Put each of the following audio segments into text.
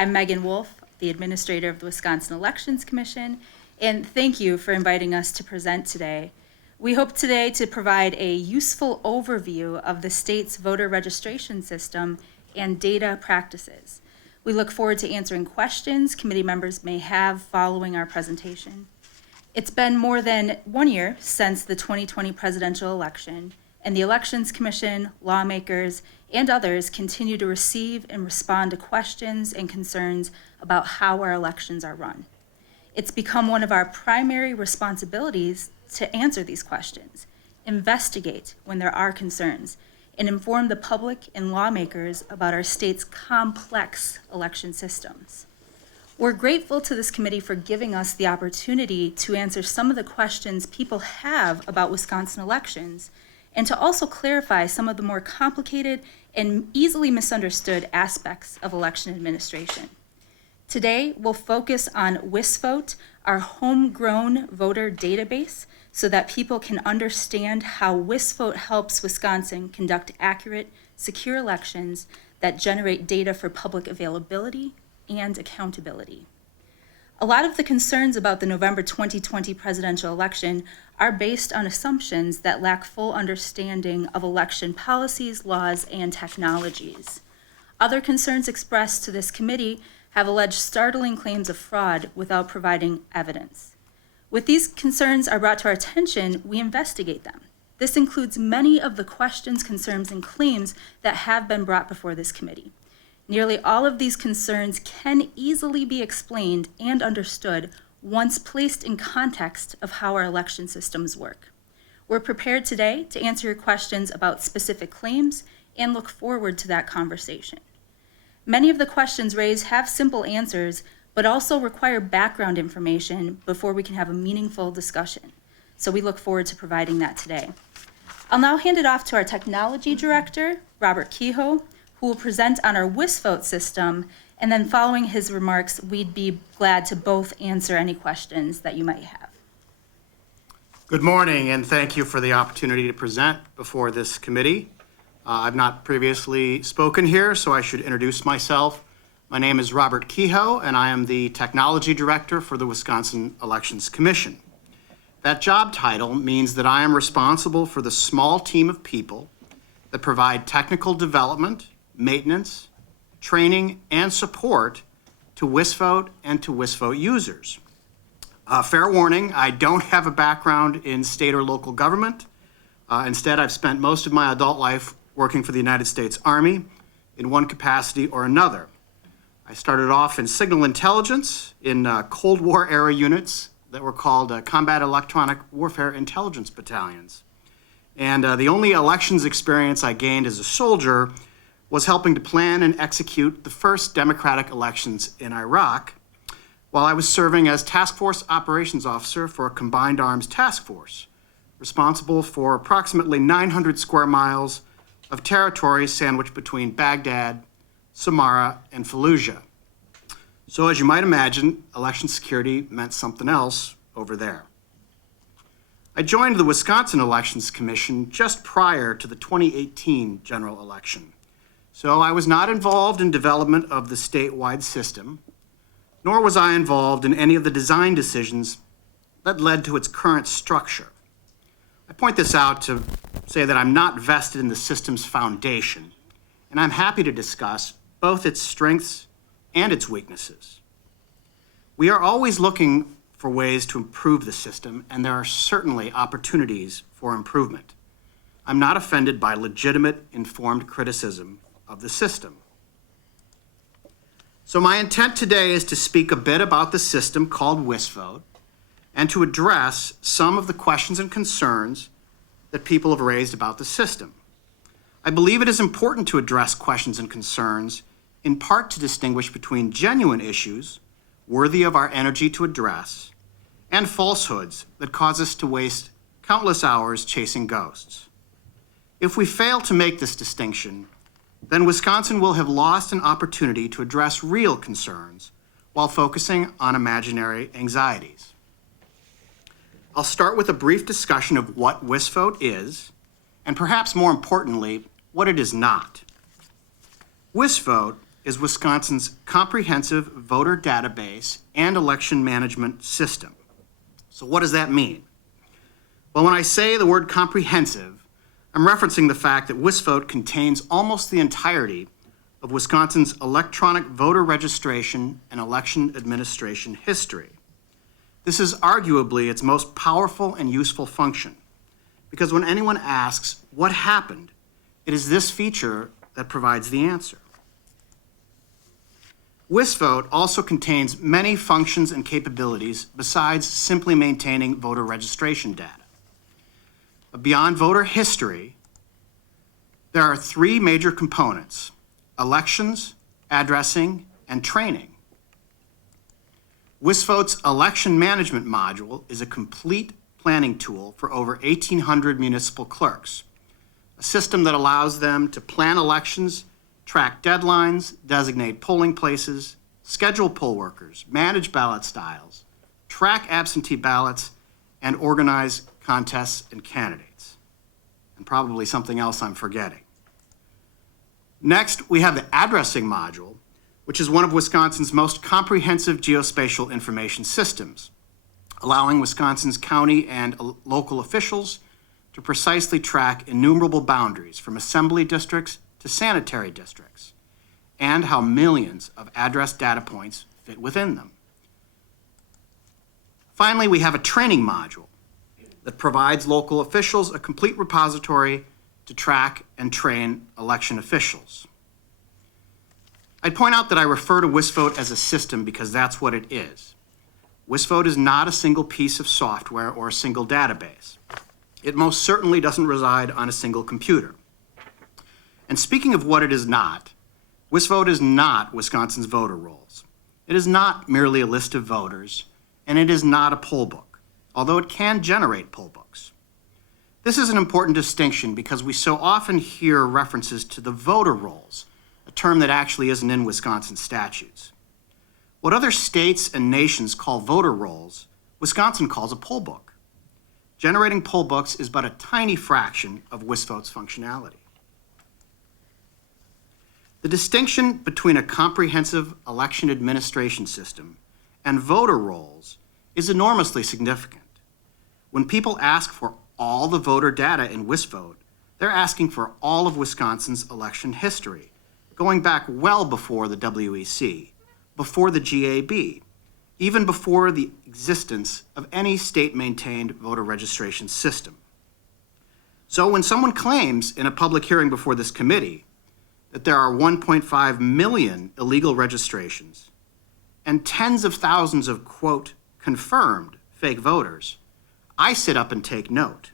I'm Megan Wolf, the Administrator of the Wisconsin Elections Commission, and thank you for inviting us to present today. We hope today to provide a useful overview of the state's voter registration system and data practices. We look forward to answering questions committee members may have following our presentation. It's been more than 1 year since the 2020 presidential election, and the Elections Commission, lawmakers, and others continue to receive and respond to questions and concerns about how our elections are run. It's become one of our primary responsibilities to answer these questions, investigate when there are concerns, and inform the public and lawmakers about our state's complex election systems. We're grateful to this committee for giving us the opportunity to answer some of the questions people have about Wisconsin elections, and to also clarify some of the more complicated and easily misunderstood aspects of election administration. Today, we'll focus on WisVote, our homegrown voter database, so that people can understand how WisVote helps Wisconsin conduct accurate, secure elections that generate data for public availability and accountability. A lot of the concerns about the November 2020 presidential election are based on assumptions that lack full understanding of election policies, laws, and technologies. Other concerns expressed to this committee have alleged startling claims of fraud without providing evidence. When these concerns are brought to our attention, we investigate them. This includes many of the questions, concerns, and claims that have been brought before this committee. Nearly all of these concerns can easily be explained and understood once placed in context of how our election systems work. We're prepared today to answer your questions about specific claims and look forward to that conversation. Many of the questions raised have simple answers, but also require background information before we can have a meaningful discussion. So we look forward to providing that today. I'll now hand it off to our Technology Director, Robert Kehoe, who will present on our WisVote system, and then following his remarks, we'd be glad to both answer any questions that you might have. Good morning, and thank you for the opportunity to present before this committee. I've not previously spoken here, so I should introduce myself. My name is Robert Kehoe, and I am the Technology Director for the Wisconsin Elections Commission. That job title means that I am responsible for the small team of people that provide technical development, maintenance, training, and support to WisVote and to WisVote users. Fair warning, I don't have a background in state or local government. Instead, I've spent most of my adult life working for the United States Army in one capacity or another. I started off in signal intelligence in Cold War era units that were called Combat Electronic Warfare Intelligence Battalions. And the only elections experience I gained as a soldier was helping to plan and execute the first democratic elections in Iraq while I was serving as Task Force Operations Officer for a Combined Arms Task Force, responsible for approximately 900 square miles of territory sandwiched between Baghdad, Samarra, and Fallujah. So as you might imagine, election security meant something else over there. I joined the Wisconsin Elections Commission just prior to the 2018 general election. So I was not involved in development of the statewide system, nor was I involved in any of the design decisions that led to its current structure. I point this out to say that I'm not vested in the system's foundation, and I'm happy to discuss both its strengths and its weaknesses. We are always looking for ways to improve the system, and there are certainly opportunities for improvement. I'm not offended by legitimate, informed criticism of the system. So my intent today is to speak a bit about the system called WisVote and to address some of the questions and concerns that people have raised about the system. I believe it is important to address questions and concerns in part to distinguish between genuine issues worthy of our energy to address and falsehoods that cause us to waste countless hours chasing ghosts. If we fail to make this distinction, then Wisconsin will have lost an opportunity to address real concerns while focusing on imaginary anxieties. I'll start with a brief discussion of what WisVote is, and perhaps more importantly, what it is not. WisVote is Wisconsin's comprehensive voter database and election management system. So what does that mean? Well, when I say the word comprehensive, I'm referencing the fact that WisVote contains almost the entirety of Wisconsin's electronic voter registration and election administration history. This is arguably its most powerful and useful function, because when anyone asks what happened, it is this feature that provides the answer. WisVote also contains many functions and capabilities besides simply maintaining voter registration data. But beyond voter history, there are three major components: elections, addressing, and training. WisVote's election management module is a complete planning tool for over 1,800 municipal clerks, a system that allows them to plan elections, track deadlines, designate polling places, schedule poll workers, manage ballot styles, track absentee ballots, and organize contests and candidates. And probably something else I'm forgetting. Next, we have the addressing module, which is one of Wisconsin's most comprehensive geospatial information systems, allowing Wisconsin's county and local officials to precisely track innumerable boundaries from assembly districts to sanitary districts, and how millions of address data points fit within them. Finally, we have a training module that provides local officials a complete repository to track and train election officials. I'd point out that I refer to WisVote as a system because that's what it is. WisVote is not a single piece of software or a single database. It most certainly doesn't reside on a single computer. And speaking of what it is not, WisVote is not Wisconsin's voter rolls. It is not merely a list of voters, and it is not a poll book, although it can generate poll books. This is an important distinction because we so often hear references to the voter rolls, a term that actually isn't in Wisconsin statutes. What other states and nations call voter rolls, Wisconsin calls a poll book. Generating poll books is but a tiny fraction of WisVote's functionality. The distinction between a comprehensive election administration system and voter rolls is enormously significant. When people ask for all the voter data in WisVote, they're asking for all of Wisconsin's election history, going back well before the WEC, before the GAB, even before the existence of any state-maintained voter registration system. So when someone claims in a public hearing before this committee that there are 1.5 million illegal registrations and tens of thousands of, quote, confirmed fake voters, I sit up and take note.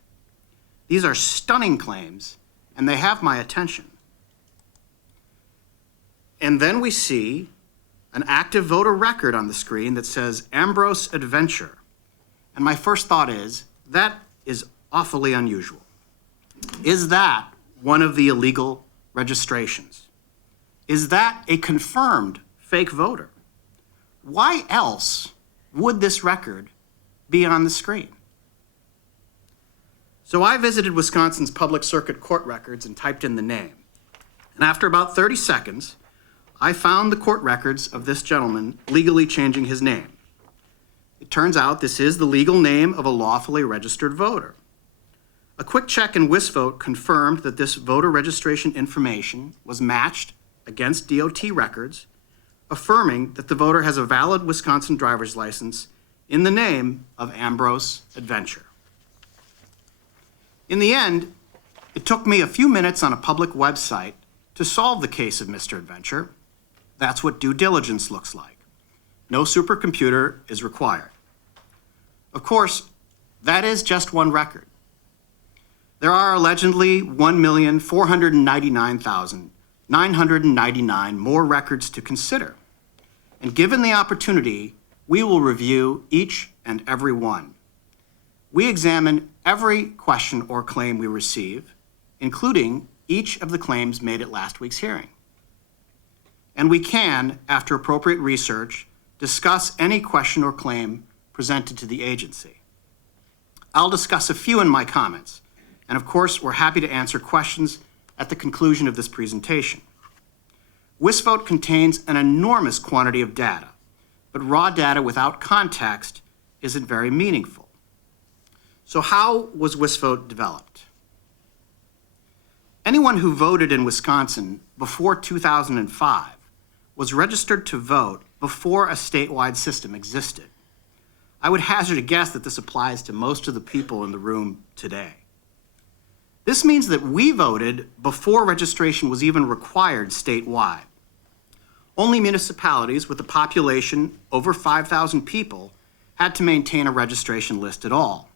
These are stunning claims, and they have my attention. And then we see an active voter record on the screen that says Ambrose Adventure. And my first thought is, that is awfully unusual. Is that one of the illegal registrations? Is that a confirmed fake voter? Why else would this record be on the screen? So I visited Wisconsin's public circuit court records and typed in the name. And after about 30 seconds, I found the court records of this gentleman legally changing his name. It turns out this is the legal name of a lawfully registered voter. A quick check in WisVote confirmed that this voter registration information was matched against DOT records, affirming that the voter has a valid Wisconsin driver's license in the name of Ambrose Adventure. In the end, it took me a few minutes on a public website to solve the case of Mr. Adventure. That's what due diligence looks like. No supercomputer is required. Of course, that is just one record. There are allegedly 1,499,999 more records to consider. And given the opportunity, we will review each and every one. We examine every question or claim we receive, including each of the claims made at last week's hearing. And we can, after appropriate research, discuss any question or claim presented to the agency. I'll discuss a few in my comments, and of course, we're happy to answer questions at the conclusion of this presentation. WisVote contains an enormous quantity of data, but raw data without context isn't very meaningful. So how was WisVote developed? Anyone who voted in Wisconsin before 2005 was registered to vote before a statewide system existed. I would hazard a guess that this applies to most of the people in the room today. This means that we voted before registration was even required statewide. Only municipalities with a population over 5,000 people had to maintain a registration list at all.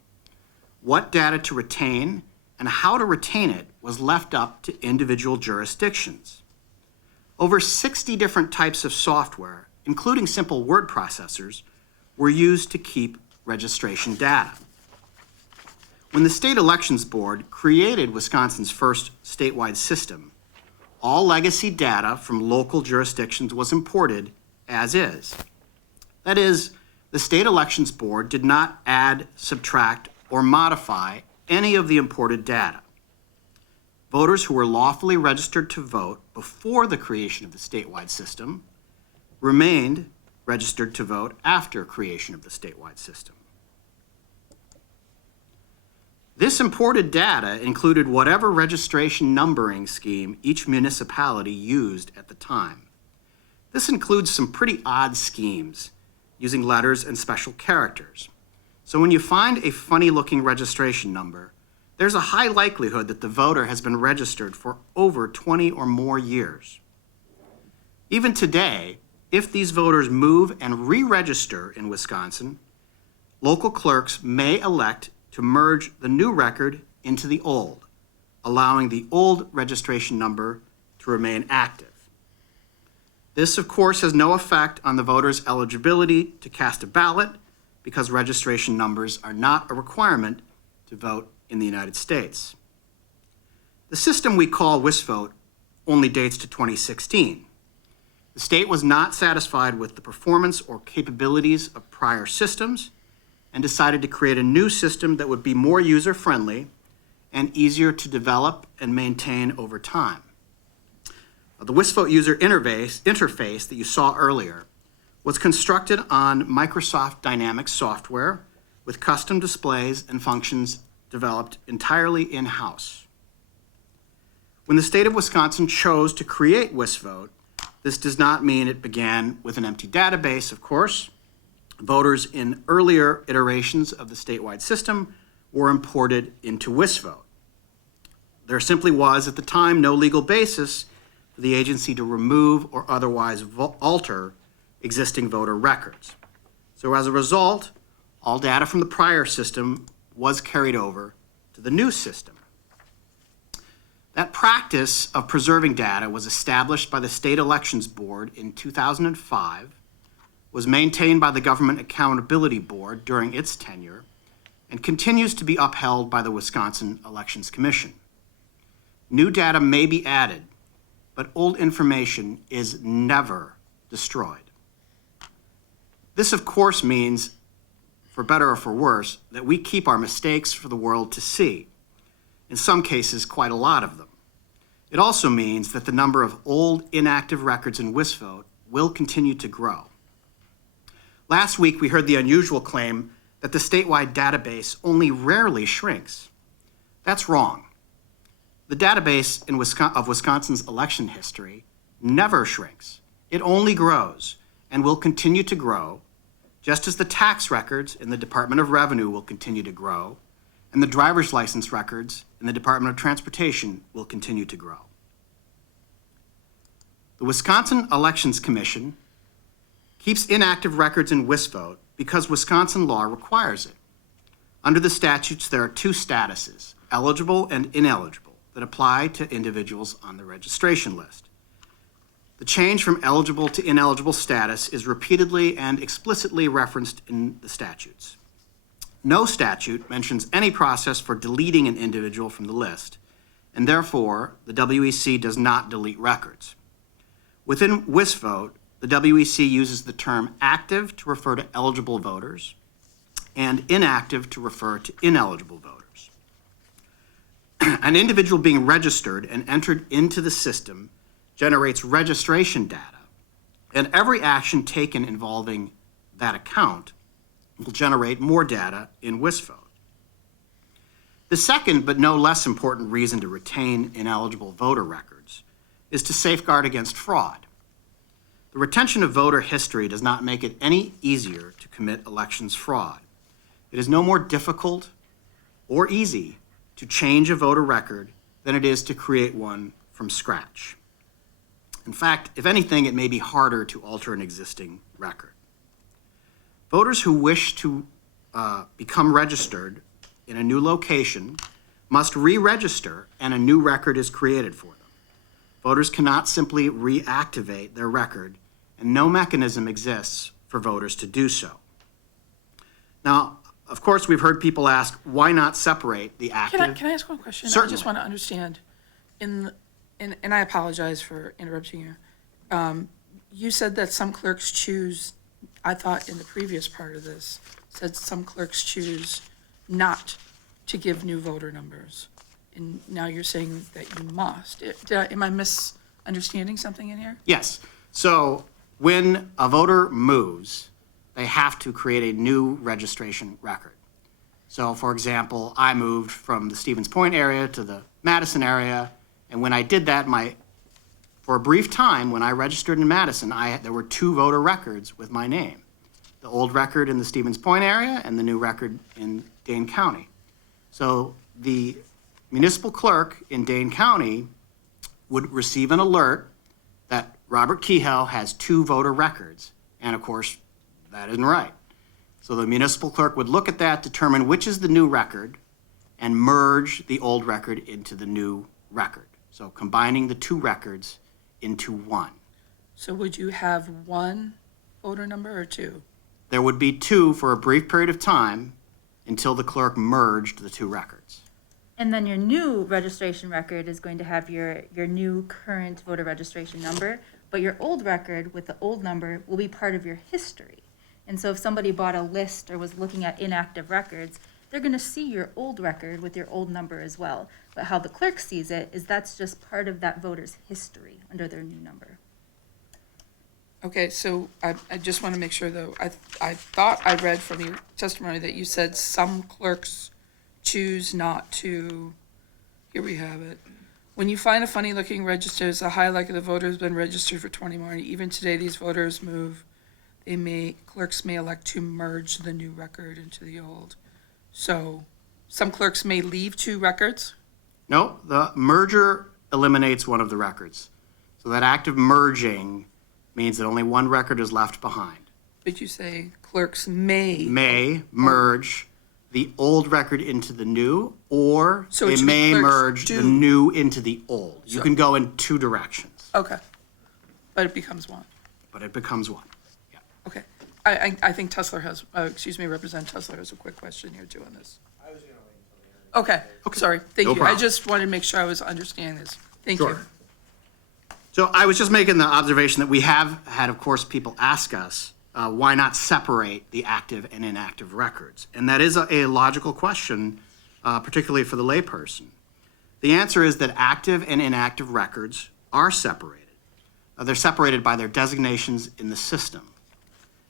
What data to retain and how to retain it was left up to individual jurisdictions. Over 60 different types of software, including simple word processors, were used to keep registration data. When the State Elections Board created Wisconsin's first statewide system, all legacy data from local jurisdictions was imported as is. That is, the State Elections Board did not add, subtract, or modify any of the imported data. Voters who were lawfully registered to vote before the creation of the statewide system remained registered to vote after creation of the statewide system. This imported data included whatever registration numbering scheme each municipality used at the time. This includes some pretty odd schemes using letters and special characters. So when you find a funny-looking registration number, there's a high likelihood that the voter has been registered for over 20 or more years. Even today, if these voters move and re-register in Wisconsin, local clerks may elect to merge the new record into the old, allowing the old registration number to remain active. This, of course, has no effect on the voter's eligibility to cast a ballot because registration numbers are not a requirement to vote in the United States. The system we call WisVote only dates to 2016. The state was not satisfied with the performance or capabilities of prior systems and decided to create a new system that would be more user-friendly and easier to develop and maintain over time. The WisVote user interface that you saw earlier was constructed on Microsoft Dynamics software with custom displays and functions developed entirely in-house. When the state of Wisconsin chose to create WisVote, this does not mean it began with an empty database, of course. Voters in earlier iterations of the statewide system were imported into WisVote. There simply was, at the time, no legal basis for the agency to remove or otherwise alter existing voter records. So as a result, all data from the prior system was carried over to the new system. That practice of preserving data was established by the State Elections Board in 2005, was maintained by the Government Accountability Board during its tenure, and continues to be upheld by the Wisconsin Elections Commission. New data may be added, but old information is never destroyed. This, of course, means, for better or for worse, that we keep our mistakes for the world to see, in some cases, quite a lot of them. It also means that the number of old, inactive records in WisVote will continue to grow. Last week, we heard the unusual claim that the statewide database only rarely shrinks. That's wrong. The database of Wisconsin's election history never shrinks. It only grows and will continue to grow, just as the tax records in the Department of Revenue will continue to grow, and the driver's license records in the Department of Transportation will continue to grow. The Wisconsin Elections Commission keeps inactive records in WisVote because Wisconsin law requires it. Under the statutes, there are two statuses, eligible and ineligible, that apply to individuals on the registration list. The change from eligible to ineligible status is repeatedly and explicitly referenced in the statutes. No statute mentions any process for deleting an individual from the list, and therefore, the WEC does not delete records. Within WisVote, the WEC uses the term active to refer to eligible voters and inactive to refer to ineligible voters. An individual being registered and entered into the system generates registration data, and every action taken involving that account will generate more data in WisVote. The second, but no less important reason to retain ineligible voter records is to safeguard against fraud. The retention of voter history does not make it any easier to commit elections fraud. It is no more difficult or easy to change a voter record than it is to create one from scratch. In fact, if anything, it may be harder to alter an existing record. Voters who wish to become registered in a new location must re-register, and a new record is created for them. Voters cannot simply reactivate their record, and no mechanism exists for voters to do so. Now, of course, we've heard people ask, why not separate the active? Can I ask one question? Certainly. I just want to understand, and I apologize for interrupting you. You said that some clerks choose, I thought in the previous part of this, said some clerks choose not to give new voter numbers. And now you're saying that you must. Am I misunderstanding something in here? Yes. So when a voter moves, they have to create a new registration record. So for example, I moved from the Stevens Point area to the Madison area, and when I did that, for a brief time, when I registered in Madison, there were two voter records with my name. The old record in the Stevens Point area and the new record in Dane County. So the municipal clerk in Dane County would receive an alert that Robert Kehoe has two voter records. And of course, that isn't right. So the municipal clerk would look at that, determine which is the new record, and merge the old record into the new record. So combining the two records into one. So would you have one voter number or two? There would be two for a brief period of time until the clerk merged the two records. And then your new registration record is going to have your new current voter registration number, but your old record with the old number will be part of your history. And so if somebody bought a list or was looking at inactive records, they're going to see your old record with your old number as well. But how the clerk sees it is that's just part of that voter's history under their new number. Okay, so I just want to make sure, though, I thought I read from your testimony that you said some clerks choose not to, here we have it. When you find a funny-looking register, there's a high likelihood the voter has been registered for 20 more. Even today, these voters move. Clerks may elect to merge the new record into the old. So some clerks may leave two records? No, the merger eliminates one of the records. So that act of merging means that only one record is left behind. But you say clerks may. May merge the old record into the new, or So it they should be may clerks merge the do. new into the old. You So- can go in two directions, Okay, but it becomes one. but it becomes one. Yeah. Okay. I think Tussler has, Representative Tussler has a quick question here too on this. I was gonna wait until the end. Okay, sorry, thank No you. I problem. just wanted to make sure I was understanding this. Thank you. Sure. So I was just making the observation that we have had, of course, people ask us, why not separate the active and inactive records? And that is a logical question, particularly for the layperson. The answer is that active and inactive records are separated. They're separated by their designations in the system.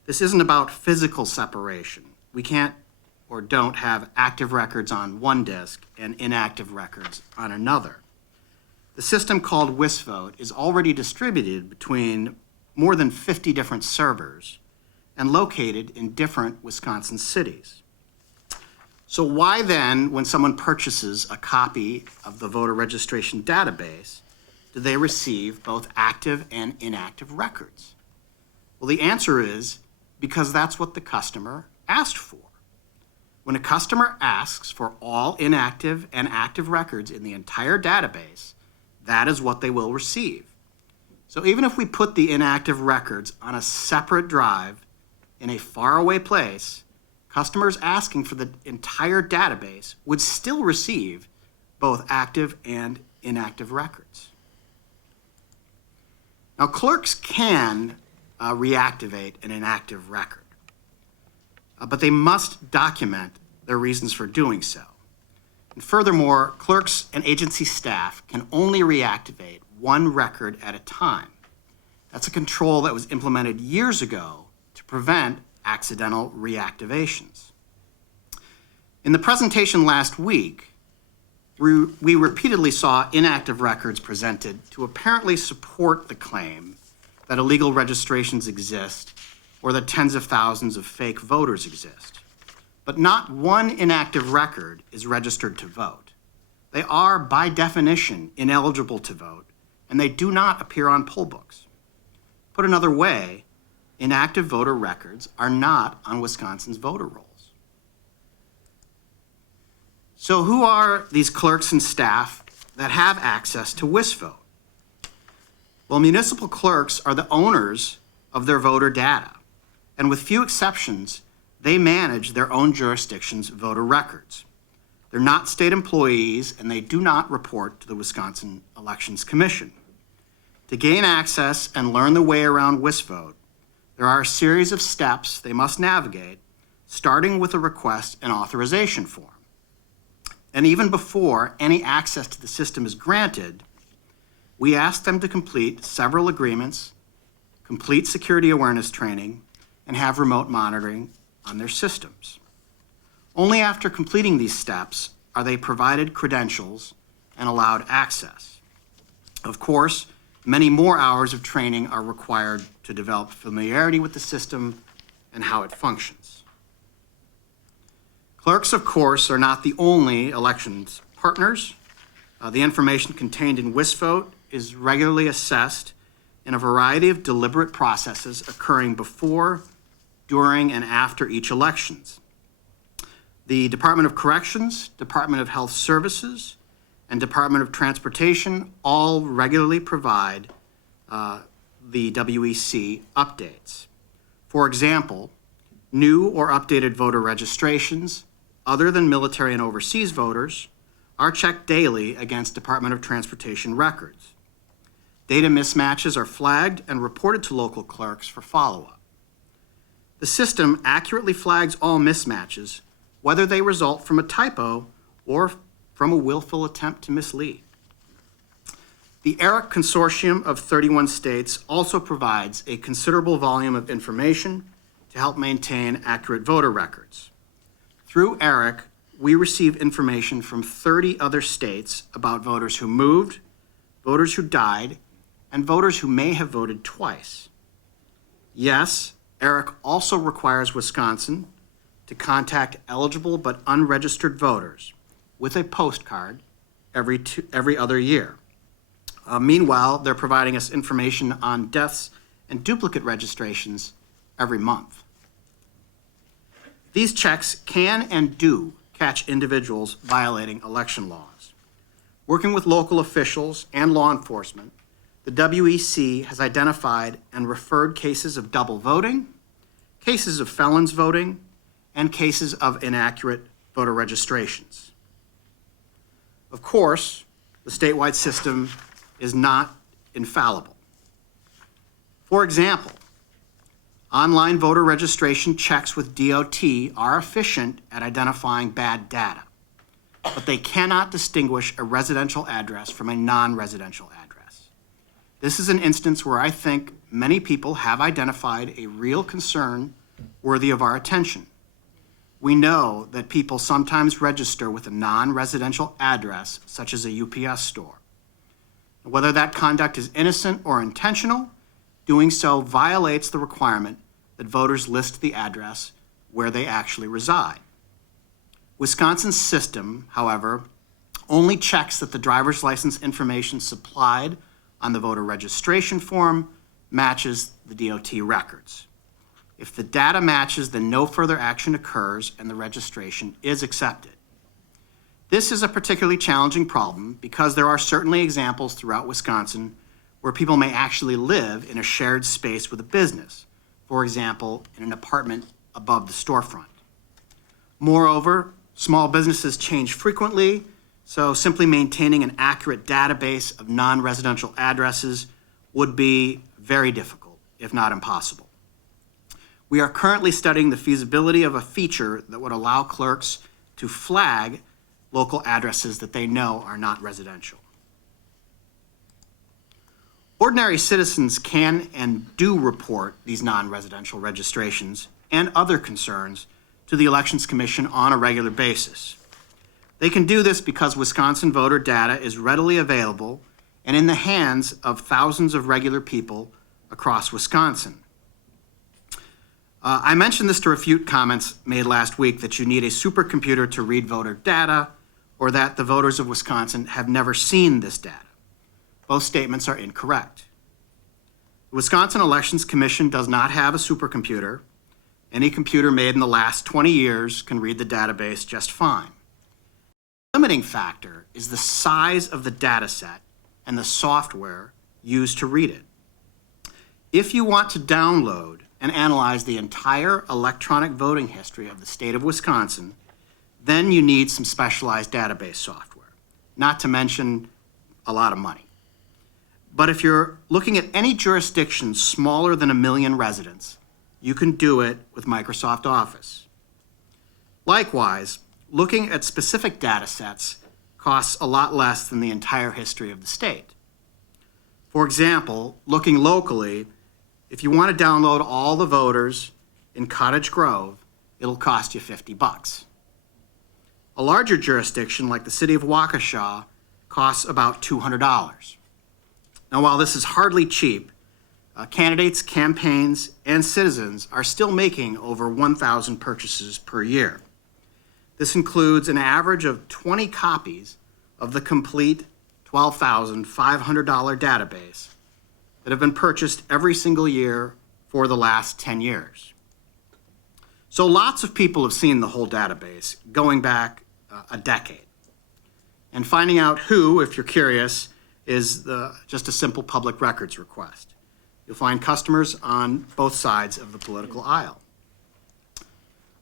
This isn't about physical separation. We can't or don't have active records on one disk and inactive records on another. The system called WisVote is already distributed between more than 50 different servers and located in different Wisconsin cities. So why then, when someone purchases a copy of the voter registration database, do they receive both active and inactive records? Well, the answer is because that's what the customer asked for. When a customer asks for all inactive and active records in the entire database, that is what they will receive. So even if we put the inactive records on a separate drive in a faraway place, customers asking for the entire database would still receive both active and inactive records. Now, clerks can reactivate an inactive record, but they must document their reasons for doing so. And furthermore, clerks and agency staff can only reactivate one record at a time. That's a control that was implemented years ago to prevent accidental reactivations. In the presentation last week, we repeatedly saw inactive records presented to apparently support the claim that illegal registrations exist or that tens of thousands of fake voters exist. But not one inactive record is registered to vote. They are, by definition, ineligible to vote, and they do not appear on poll books. Put another way, inactive voter records are not on Wisconsin's voter rolls. So who are these clerks and staff that have access to WisVote? Well, municipal clerks are the owners of their voter data, and with few exceptions, they manage their own jurisdiction's voter records. They're not state employees, and they do not report to the Wisconsin Elections Commission. To gain access and learn the way around WisVote, there are a series of steps they must navigate, starting with a request and authorization form. And even before any access to the system is granted, we ask them to complete several agreements, complete security awareness training, and have remote monitoring on their systems. Only after completing these steps are they provided credentials and allowed access. Of course, many more hours of training are required to develop familiarity with the system and how it functions. Clerks, of course, are not the only elections partners. The information contained in WisVote is regularly assessed in a variety of deliberate processes occurring before, during, and after each elections. The Department of Corrections, Department of Health Services, and Department of Transportation all regularly provide the WEC updates. For example, new or updated voter registrations, other than military and overseas voters, are checked daily against Department of Transportation records. Data mismatches are flagged and reported to local clerks for follow-up. The system accurately flags all mismatches, whether they result from a typo or from a willful attempt to mislead. The ERIC consortium of 31 states also provides a considerable volume of information to help maintain accurate voter records. Through ERIC, we receive information from 30 other states about voters who moved, voters who died, and voters who may have voted twice. Yes, ERIC also requires Wisconsin to contact eligible but unregistered voters with a postcard every other year. Meanwhile, they're providing us information on deaths and duplicate registrations every month. These checks can and do catch individuals violating election laws. Working with local officials and law enforcement, the WEC has identified and referred cases of double voting, cases of felons voting, and cases of inaccurate voter registrations. Of course, the statewide system is not infallible. For example, online voter registration checks with DOT are efficient at identifying bad data, but they cannot distinguish a residential address from a non-residential address. This is an instance where I think many people have identified a real concern worthy of our attention. We know that people sometimes register with a non-residential address, such as a UPS store. Whether that conduct is innocent or intentional, doing so violates the requirement that voters list the address where they actually reside. Wisconsin's system, however, only checks that the driver's license information supplied on the voter registration form matches the DOT records. If the data matches, then no further action occurs and the registration is accepted. This is a particularly challenging problem because there are certainly examples throughout Wisconsin where people may actually live in a shared space with a business, for example, in an apartment above the storefront. Moreover, small businesses change frequently, so simply maintaining an accurate database of non-residential addresses would be very difficult, if not impossible. We are currently studying the feasibility of a feature that would allow clerks to flag local addresses that they know are not residential. Ordinary citizens can and do report these non-residential registrations and other concerns to the Elections Commission on a regular basis. They can do this because Wisconsin voter data is readily available and in the hands of thousands of regular people across Wisconsin. I mentioned this to refute comments made last week that you need a supercomputer to read voter data or that the voters of Wisconsin have never seen this data. Both statements are incorrect. The Wisconsin Elections Commission does not have a supercomputer. Any computer made in the last 20 years can read the database just fine. The limiting factor is the size of the data set and the software used to read it. If you want to download and analyze the entire electronic voting history of the state of Wisconsin, then you need some specialized database software, not to mention a lot of money. But if you're looking at any jurisdiction smaller than 1 million residents, you can do it with Microsoft Office. Likewise, looking at specific data sets costs a lot less than the entire history of the state. For example, looking locally, if you want to download all the voters in Cottage Grove, it'll cost you $50. A larger jurisdiction like the city of Waukesha costs about $200. Now, while this is hardly cheap, candidates, campaigns, and citizens are still making over 1,000 purchases per year. This includes an average of 20 copies of the complete $12,500 database that have been purchased every single year for the last 10 years. So lots of people have seen the whole database going back a decade. And finding out who, if you're curious, is just a simple public records request. You'll find customers on both sides of the political aisle.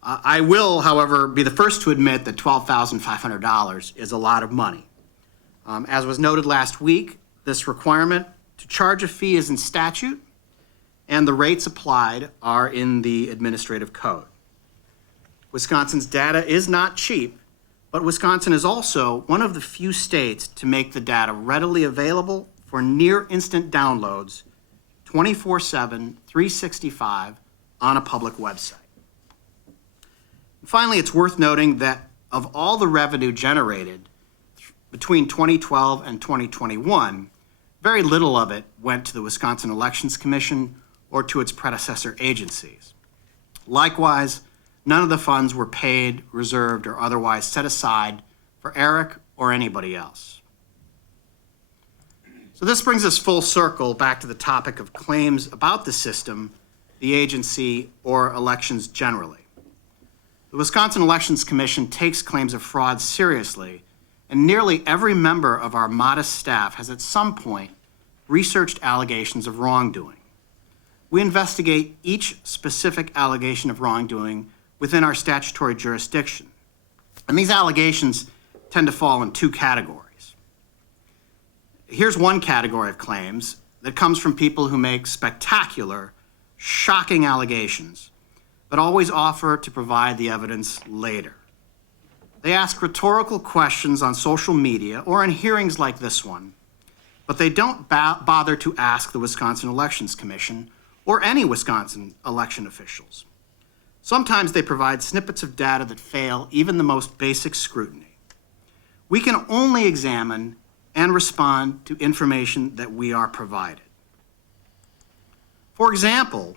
I will, however, be the first to admit that $12,500 is a lot of money. As was noted last week, this requirement to charge a fee is in statute, and the rates applied are in the administrative code. Wisconsin's data is not cheap, but Wisconsin is also one of the few states to make the data readily available for near instant downloads 24/7, 365 on a public website. Finally, it's worth noting that of all the revenue generated between 2012 and 2021, very little of it went to the Wisconsin Elections Commission or to its predecessor agencies. Likewise, none of the funds were paid, reserved, or otherwise set aside for Eric or anybody else. So this brings us full circle back to the topic of claims about the system, the agency, or elections generally. The Wisconsin Elections Commission takes claims of fraud seriously, and nearly every member of our modest staff has at some point researched allegations of wrongdoing. We investigate each specific allegation of wrongdoing within our statutory jurisdiction. And these allegations tend to fall in two categories. Here's one category of claims that comes from people who make spectacular, shocking allegations, but always offer to provide the evidence later. They ask rhetorical questions on social media or in hearings like this one, but they don't bother to ask the Wisconsin Elections Commission or any Wisconsin election officials. Sometimes they provide snippets of data that fail even the most basic scrutiny. We can only examine and respond to information that we are provided. For example,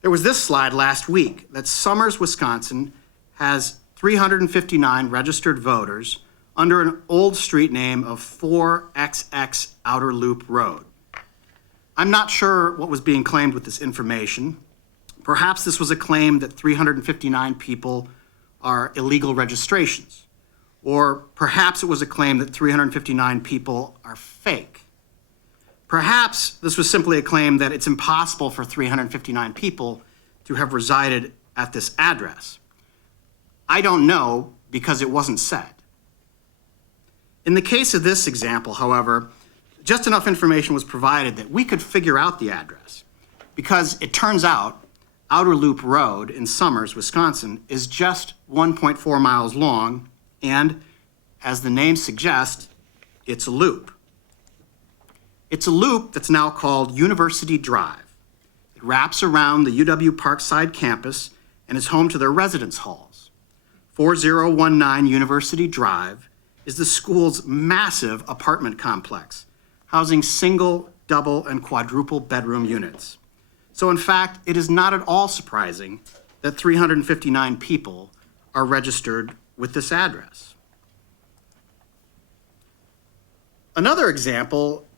there was this slide last week that Summers, Wisconsin has 359 registered voters under an old street name of 4XX Outer Loop Road. I'm not sure what was being claimed with this information. Perhaps this was a claim that 359 people are illegal registrations, or perhaps it was a claim that 359 people are fake. Perhaps this was simply a claim that it's impossible for 359 people to have resided at this address. I don't know because it wasn't said. In the case of this example, however, just enough information was provided that we could figure out the address, because it turns out Outer Loop Road in Summers, Wisconsin is just 1.4 miles long, and as the name suggests, it's a loop. It's a loop that's now called University Drive. It wraps around the UW Parkside campus and is home to their residence halls. 4019 University Drive is the school's massive apartment complex, housing single, double, and quadruple bedroom units. So in fact, it is not at all surprising that 359 people are registered with this address. Another example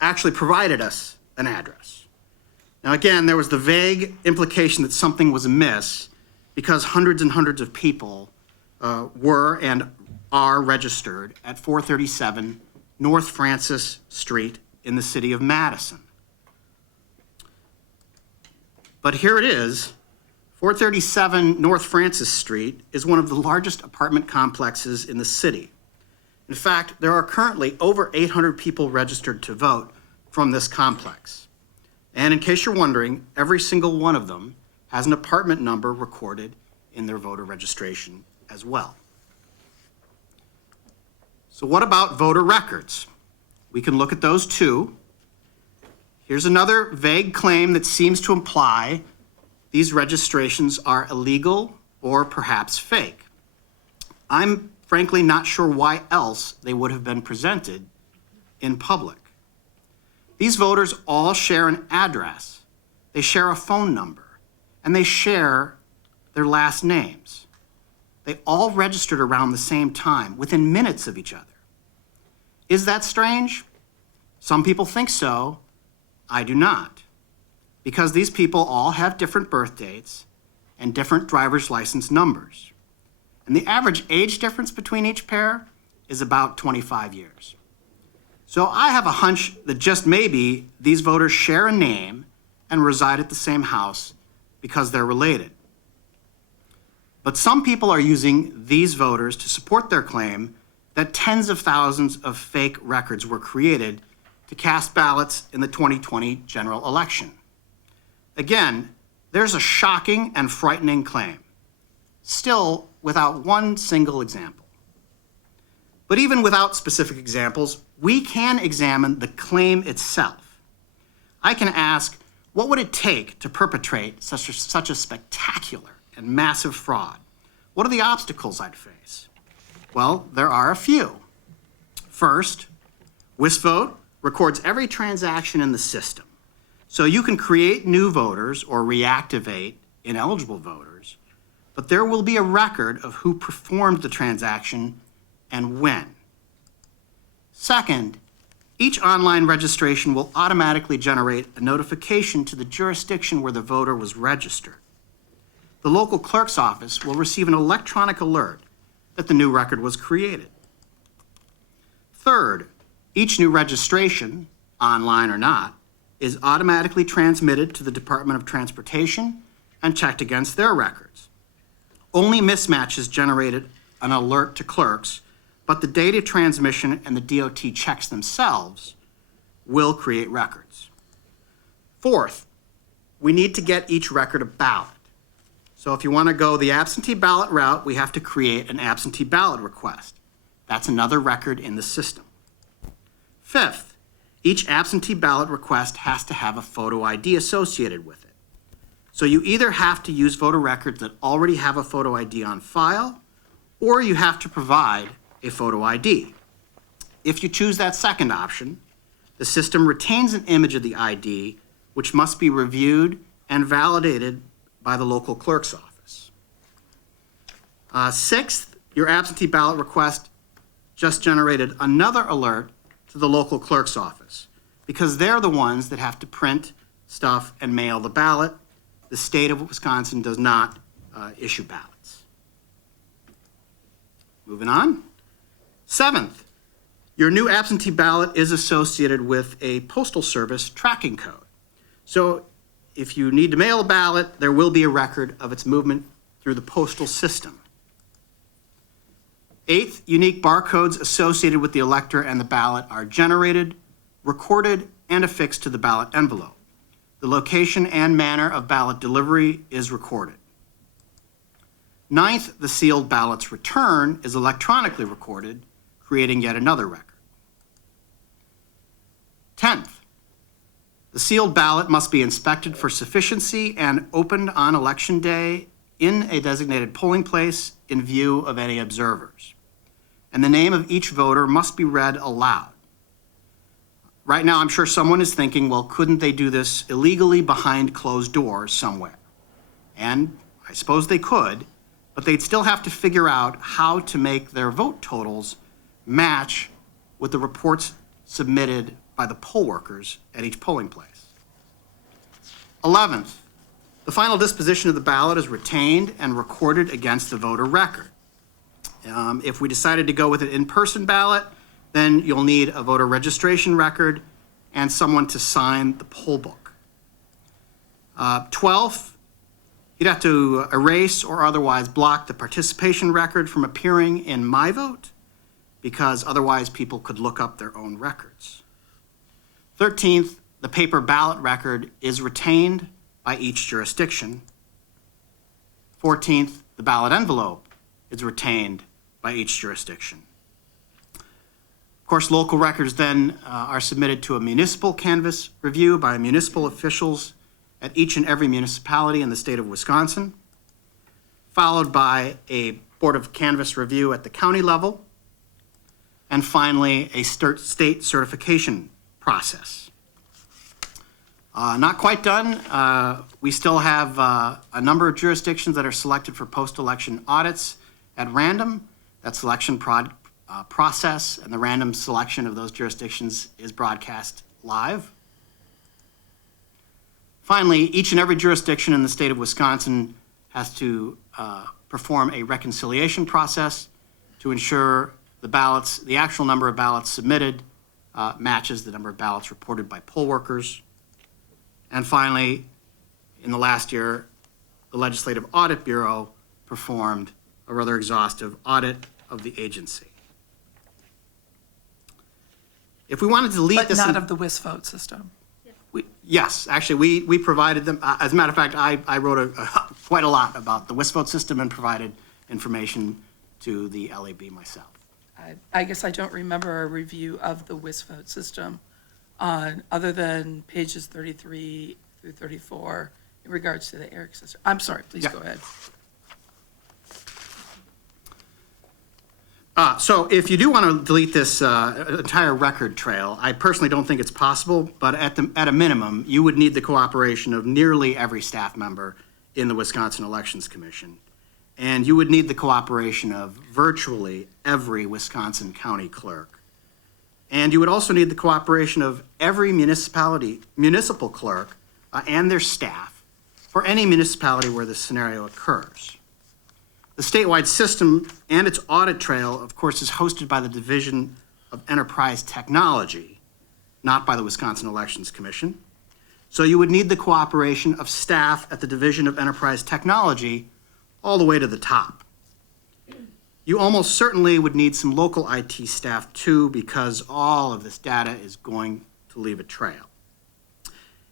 actually provided us an address. Now again, there was the vague implication that something was amiss because hundreds and hundreds of people were and are registered at 437 North Francis Street in the city of Madison. But here it is. 437 North Francis Street is one of the largest apartment complexes in the city. In fact, there are currently over 800 people registered to vote from this complex. And in case you're wondering, every single one of them has an apartment number recorded in their voter registration as well. So what about voter records? We can look at those too. Here's another vague claim that seems to imply these registrations are illegal or perhaps fake. I'm frankly not sure why else they would have been presented in public. These voters all share an address, they share a phone number, and they share their last names. They all registered around the same time, within minutes of each other. Is that strange? Some people think so. I do not. Because these people all have different birth dates and different driver's license numbers. And the average age difference between each pair is about 25 years. So I have a hunch that just maybe these voters share a name and reside at the same house because they're related. But some people are using these voters to support their claim that tens of thousands of fake records were created to cast ballots in the 2020 general election. Again, there's a shocking and frightening claim, still without one single example. But even without specific examples, we can examine the claim itself. I can ask, what would it take to perpetrate such a spectacular and massive fraud? What are the obstacles I'd face? Well, there are a few. First, WisVote records every transaction in the system. So you can create new voters or reactivate ineligible voters, but there will be a record of who performed the transaction and when. Second, each online registration will automatically generate a notification to the jurisdiction where the voter was registered. The local clerk's office will receive an electronic alert that the new record was created. Third, each new registration, online or not, is automatically transmitted to the Department of Transportation and checked against their records. Only mismatches generated an alert to clerks, but the data transmission and the DOT checks themselves will create records. Fourth, we need to get each record a ballot. So if you want to go the absentee ballot route, we have to create an absentee ballot request. That's another record in the system. Fifth, each absentee ballot request has to have a photo ID associated with it. So you either have to use voter records that already have a photo ID on file, or you have to provide a photo ID. If you choose that second option, the system retains an image of the ID, which must be reviewed and validated by the local clerk's office. Sixth, your absentee ballot request just generated another alert to the local clerk's office because they're the ones that have to print stuff and mail the ballot. The state of Wisconsin does not issue ballots. Moving on. Seventh, your new absentee ballot is associated with a Postal Service tracking code. So if you need to mail a ballot, there will be a record of its movement through the postal system. Eighth, unique barcodes associated with the elector and the ballot are generated, recorded, and affixed to the ballot envelope. The location and manner of ballot delivery is recorded. Ninth, the sealed ballot's return is electronically recorded, creating yet another record. 10th, The sealed ballot must be inspected for sufficiency and opened on election day in a designated polling place in view of any observers. And the name of each voter must be read aloud. Right now, I'm sure someone is thinking, well, couldn't they do this illegally behind closed doors somewhere? And I suppose they could, but they'd still have to figure out how to make their vote totals match with the reports submitted by the poll workers at each polling place. 11th, the final disposition of the ballot is retained and recorded against the voter record. If we decided to go with an in-person ballot, then you'll need a voter registration record and someone to sign the poll book. 12th, you'd have to erase or otherwise block the participation record from appearing in MyVote, because otherwise people could look up their own records. 13th, the paper ballot record is retained by each jurisdiction. 14th, the ballot envelope is retained by each jurisdiction. Of course, local records then are submitted to a municipal canvass review by municipal officials at each and every municipality in the state of Wisconsin, followed by a Board of Canvass review at the county level, and finally, a state certification process. Not quite done. We still have a number of jurisdictions that are selected for post-election audits at random. That selection process and the random selection of those jurisdictions is broadcast live. Finally, each and every jurisdiction in the state of Wisconsin has to perform a reconciliation process to ensure the actual number of ballots submitted matches the number of ballots reported by poll workers. And finally, in the last year, the Legislative Audit Bureau performed a rather exhaustive audit of the agency. If we wanted to delete But this... not of the WisVote system. Yes, actually, we provided them. As a matter of fact, I wrote quite a lot about the WisVote system and provided information to the LAB myself. I guess I don't remember a review of the WisVote system other than pages 33 through 34 in regards to the ERIC system. I'm sorry, please go ahead. So if you do want to delete this entire record trail, I personally don't think it's possible, but at a minimum, you would need the cooperation of nearly every staff member in the Wisconsin Elections Commission. And you would need the cooperation of virtually every Wisconsin county clerk. And you would also need the cooperation of every municipal clerk and their staff for any municipality where this scenario occurs. The statewide system and its audit trail, of course, is hosted by the Division of Enterprise Technology, not by the Wisconsin Elections Commission. So you would need the cooperation of staff at the Division of Enterprise Technology all the way to the top. You almost certainly would need some local IT staff too, because all of this data is going to leave a trail.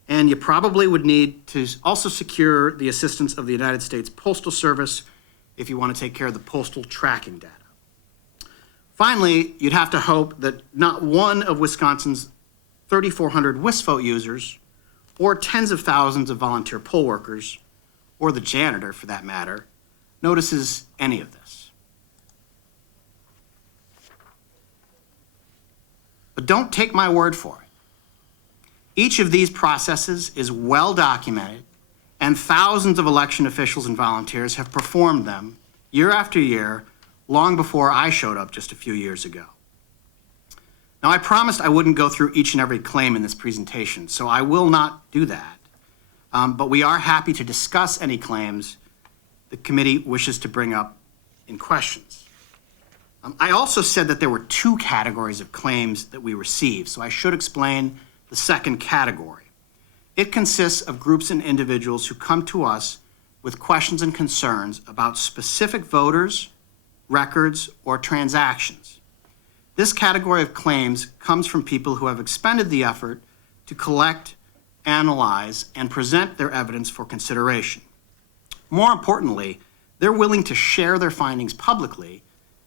And you probably would need to also secure the assistance of the United States Postal Service if you want to take care of the postal tracking data. Finally, you'd have to hope that not one of Wisconsin's 3,400 WisVote users, or tens of thousands of volunteer poll workers, or the janitor for that matter, notices any of this. But don't take my word for it. Each of these processes is well documented, and thousands of election officials and volunteers have performed them year after year, long before I showed up just a few years ago. Now, I promised I wouldn't go through each and every claim in this presentation, so I will not do that. But we are happy to discuss any claims the committee wishes to bring up in questions. I also said that there were two categories of claims that we received, so I should explain the second category. It consists of groups and individuals who come to us with questions and concerns about specific voters, records, or transactions. This category of claims comes from people who have expended the effort to collect, analyze, and present their evidence for consideration. More importantly, they're willing to share their findings publicly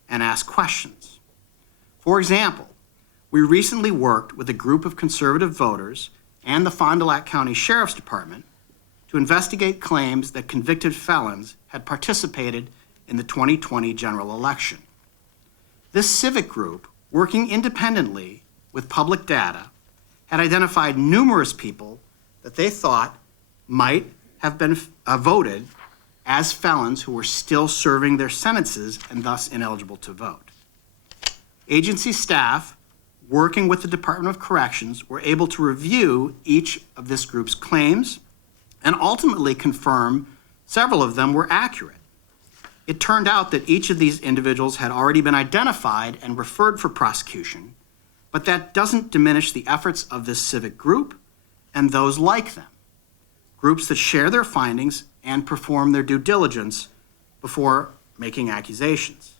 and ask questions. For example, we recently worked with a group of conservative voters and the Fond du Lac County Sheriff's Department to investigate claims that convicted felons had participated in the 2020 general election. This civic group, working independently with public data, had identified numerous people that they thought might have been voted as felons who were still serving their sentences and thus ineligible to vote. Agency staff, working with the Department of Corrections, were able to review each of this group's claims and ultimately confirm several of them were accurate. It turned out that each of these individuals had already been identified and referred for prosecution, but that doesn't diminish the efforts of this civic group and those like them, groups that share their findings and perform their due diligence before making accusations.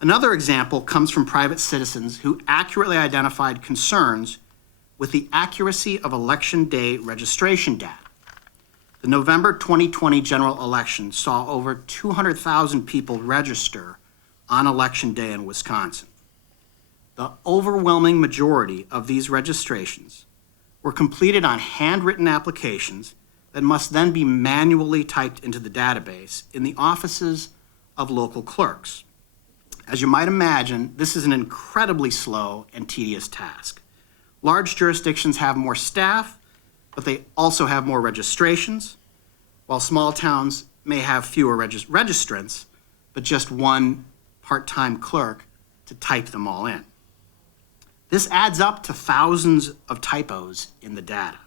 Another example comes from private citizens who accurately identified concerns with the accuracy of election day registration data. The November 2020 general election saw over 200,000 people register on election day in Wisconsin. The overwhelming majority of these registrations were completed on handwritten applications that must then be manually typed into the database in the offices of local clerks. As you might imagine, this is an incredibly slow and tedious task. Large jurisdictions have more staff, but they also have more registrations, while small towns may have fewer registrants, but just one part-time clerk to type them all in. This adds up to thousands of typos in the data.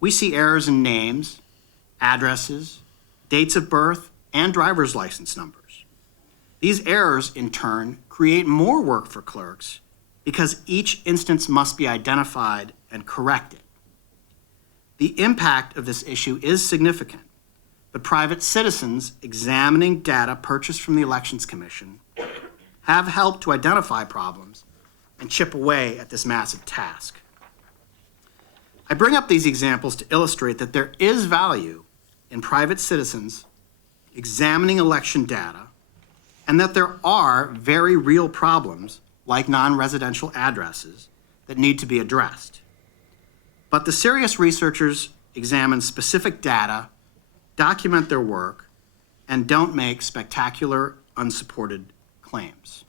We see errors in names, addresses, dates of birth, and driver's license numbers. These errors, in turn, create more work for clerks because each instance must be identified and corrected. The impact of this issue is significant, but private citizens examining data purchased from the Elections Commission have helped to identify problems and chip away at this massive task. I bring up these examples to illustrate that there is value in private citizens examining election data and that there are very real problems like non-residential addresses that need to be addressed. But the serious researchers examine specific data, document their work, and don't make spectacular, unsupported claims.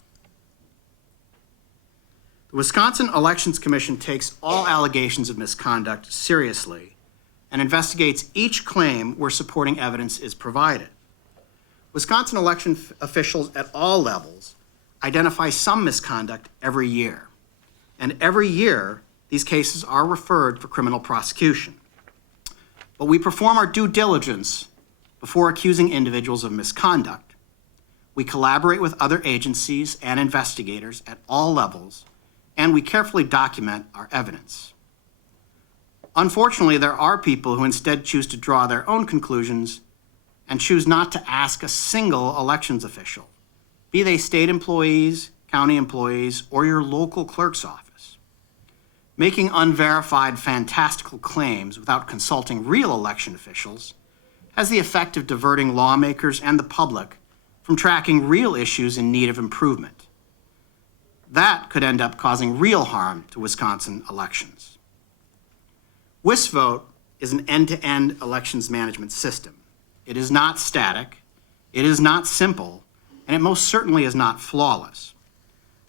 The Wisconsin Elections Commission takes all allegations of misconduct seriously and investigates each claim where supporting evidence is provided. Wisconsin election officials at all levels identify some misconduct every year, and every year these cases are referred for criminal prosecution. But we perform our due diligence before accusing individuals of misconduct. We collaborate with other agencies and investigators at all levels, and we carefully document our evidence. Unfortunately, there are people who instead choose to draw their own conclusions and choose not to ask a single elections official, be they state employees, county employees, or your local clerk's office. Making unverified, fantastical claims without consulting real election officials has the effect of diverting lawmakers and the public from tracking real issues in need of improvement. That could end up causing real harm to Wisconsin elections. WisVote is an end-to-end elections management system. It is not static, it is not simple, and it most certainly is not flawless.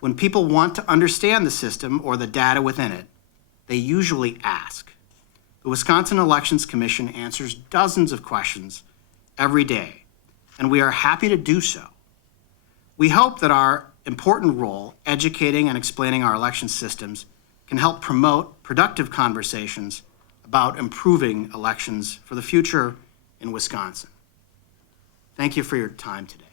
When people want to understand the system or the data within it, they usually ask. The Wisconsin Elections Commission answers dozens of questions every day, and we are happy to do so. We hope that our important role educating and explaining our election systems can help promote productive conversations about improving elections for the future in Wisconsin. Thank you for your time today.